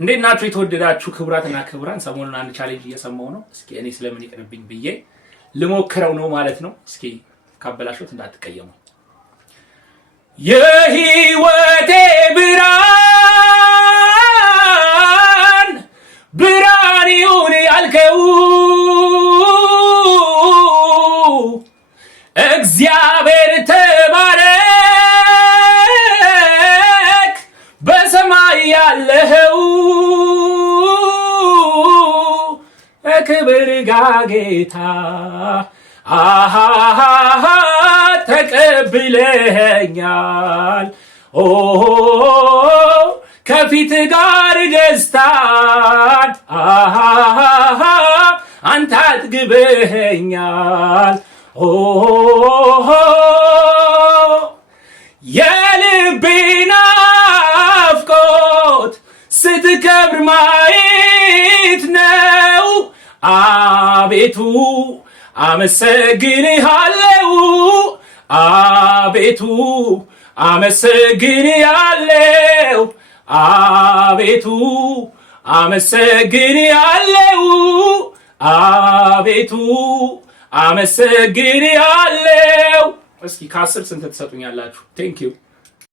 እንዴት ናችሁ የተወደዳችሁ ክቡራትና ክቡራን? ሰሞኑን አንድ ቻሌንጅ እየሰማው ነው። እስኪ እኔ ስለምን ይቅርብኝ ብዬ ልሞክረው ነው ማለት ነው። እስኪ ካበላሽሁት እንዳትቀየሙ። የህይወቴ ብርሃን ብርሃን ይሁን ያልከው እግዚአብሔር ተባረክ፣ በሰማይ ያለኸው ክብር ጌታ አሃሃ ተቀብለኸኛል። ኦ ከፊት ጋር ደስታን አሃሃ አንተ አጥግበኸኛል። ኦ የልቤ ናፍቆት ስትከብር ማየት ነው። አቤቱ አመሰግንሃለሁ፣ አቤቱ አመሰግንሃለሁ፣ አቤቱ አመሰግንሃለሁ፣ አቤቱ አመሰግንሃለሁ። እስኪ ከ10 ስንት ትሰጡኛላችሁ? ቴንክ ዩ